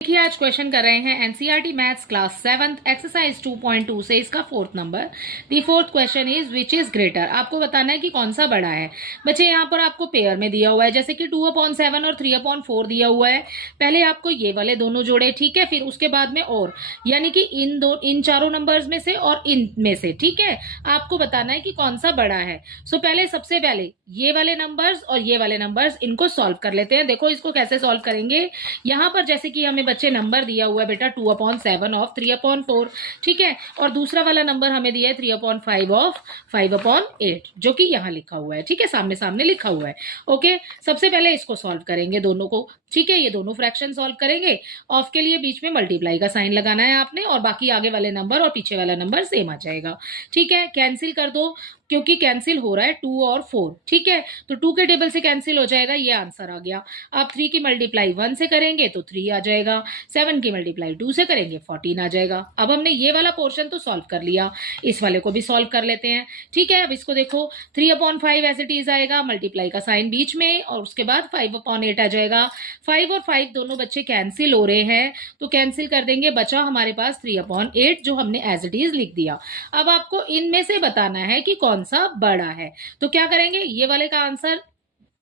देखिए आज क्वेश्चन कर रहे हैं NCERT maths class 7th exercise 2.2 से इसका fourth number. The fourth question is which is greater. आपको बताना है कि कौन सा बड़ा है। बच्चे यहाँ पर आपको पेयर में दिया हुआ है, जैसे कि 2/7 और 3/4 दिया हुआ है। पहले आपको ये वाले दोनों जोड़े, ठीक है, फिर उसके बाद में और, यानी कि इन चारों नंबर्स में से और इन में से, ठीक है, आपको बताना है कि कौन सा बड़ा है। पहले सबसे पहले ये वाले नंबर्स और ये वाले नंबर्स इनको सॉल्व कर लेते हैं। देखो इसको कैसे सॉल्व करेंगे। यहाँ पर जैसे कि हमें बच्चे नंबर दिया हुआ है बेटा 2/7 ऑफ 3/4, ठीक है, और दूसरा वाला नंबर हमें दिया है 3/5 ऑफ 5/8, जो कि यहाँ लिखा हुआ है, ठीक है, सामने सामने लिखा हुआ है। ओके, सबसे पहले इसको सॉल्व करेंगे दोनों को, ठीक है, ये दोनों फ्रैक्शन सॉल्व करेंगे। ऑफ के लिए बीच में मल्टीप्लाई का साइन लगाना है आपने, और बाकी आगे वाले नंबर और पीछे वाला नंबर सेम आ जाएगा, ठीक है। कैंसिल कर दो, क्योंकि कैंसिल हो रहा है 2 और 4, ठीक है, तो 2 के टेबल से कैंसिल हो जाएगा, ये आंसर आ गया। आप 3 की मल्टीप्लाई 1 से करेंगे तो 3 आ जाएगा, 7 की मल्टीप्लाई 2 से करेंगे 14 आ जाएगा। अब हमने ये वाला पोर्शन तो सॉल्व कर लिया, इस वाले को भी सॉल्व कर लेते हैं, ठीक है। अब इसको देखो 3/5 एज इट इज आएगा, मल्टीप्लाई का साइन बीच में, और उसके बाद 5/8 आ जाएगा। 5 और 5 दोनों बच्चे कैंसिल हो रहे हैं, तो कैंसिल कर देंगे, बचा हमारे पास 3/8 जो हमने एज इट इज लिख दिया। अब आपको इनमें से बताना है कि कौन सा बड़ा है। तो क्या करेंगे, ये वाले का आंसर,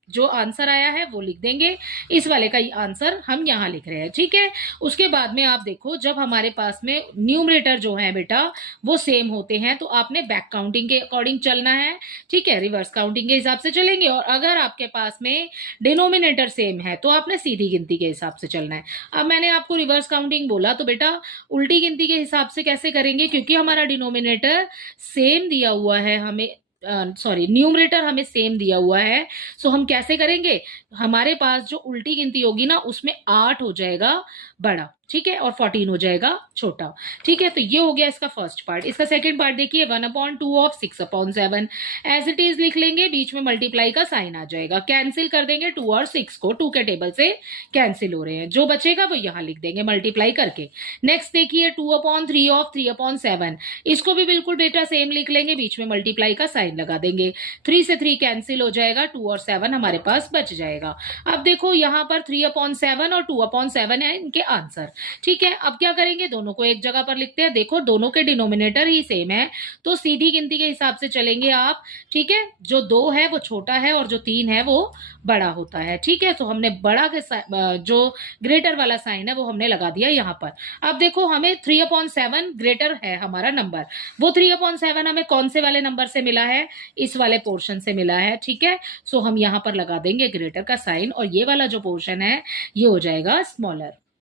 जो आंसर आया है वो लिख देंगे, इस वाले का आंसर हम यहां लिख रहे हैं, ठीक है। उसके बाद में आप देखो, जब हमारे पास में न्यूमरेटर जो है बेटा वो सेम होते हैं, तो आपने बैक काउंटिंग के अकॉर्डिंग चलना है, ठीक है, रिवर्स काउंटिंग के हिसाब से चलेंगे। और अगर आपके पास में डिनोमिनेटर सेम है तो आपने सीधी गिनती के हिसाब से चलना है। अब मैंने आपको रिवर्स काउंटिंग बोला, तो बेटा उल्टी गिनती के हिसाब से कैसे करेंगे, क्योंकि हमारा डिनोमिनेटर सेम दिया हुआ है, हमें न्यूमरेटर हमें सेम दिया हुआ है। हम कैसे करेंगे, हमारे पास जो उल्टी गिनती होगी ना उसमें 8 हो जाएगा बड़ा, ठीक है, और 14 हो जाएगा छोटा, ठीक है। तो ये हो गया इसका फर्स्ट पार्ट। इसका सेकंड पार्ट देखिए, 1/2 ऑफ 6/7 एज इट इज लिख लेंगे, बीच में मल्टीप्लाई का साइन आ जाएगा। कैंसिल कर देंगे 2 और 6 को, 2 के टेबल से कैंसिल हो रहे हैं, जो बचेगा वो यहां लिख देंगे मल्टीप्लाई करके। नेक्स्ट देखिए 2/3 ऑफ 3/7, इसको भी बिल्कुल बेटा सेम लिख लेंगे, बीच में मल्टीप्लाई का साइन लगा देंगे। 3 से 3 कैंसिल हो जाएगा, 2 और 7 हमारे पास बच जाएगा। अब देखो यहां पर 3/7 और 2/7 है इनके आंसर, ठीक है। अब क्या करेंगे, दोनों को एक जगह पर लिखते हैं। देखो दोनों के डिनोमिनेटर ही सेम है, तो सीधी गिनती के हिसाब से चलेंगे आप, ठीक है। जो 2 है वो छोटा है और जो 3 है वो बड़ा होता है, ठीक है। तो हमने बड़ा के जो ग्रेटर वाला साइन है वो हमने लगा दिया यहां पर। अब देखो हमें 3/7 ग्रेटर है हमारा नंबर, वो 3/7 हमें कौन से वाले नंबर से मिला है, इस वाले पोर्शन से मिला है, ठीक है। हम यहां पर लगा देंगे ग्रेटर का साइन, और ये वाला जो पोर्शन है ये हो जाएगा स्मॉलर।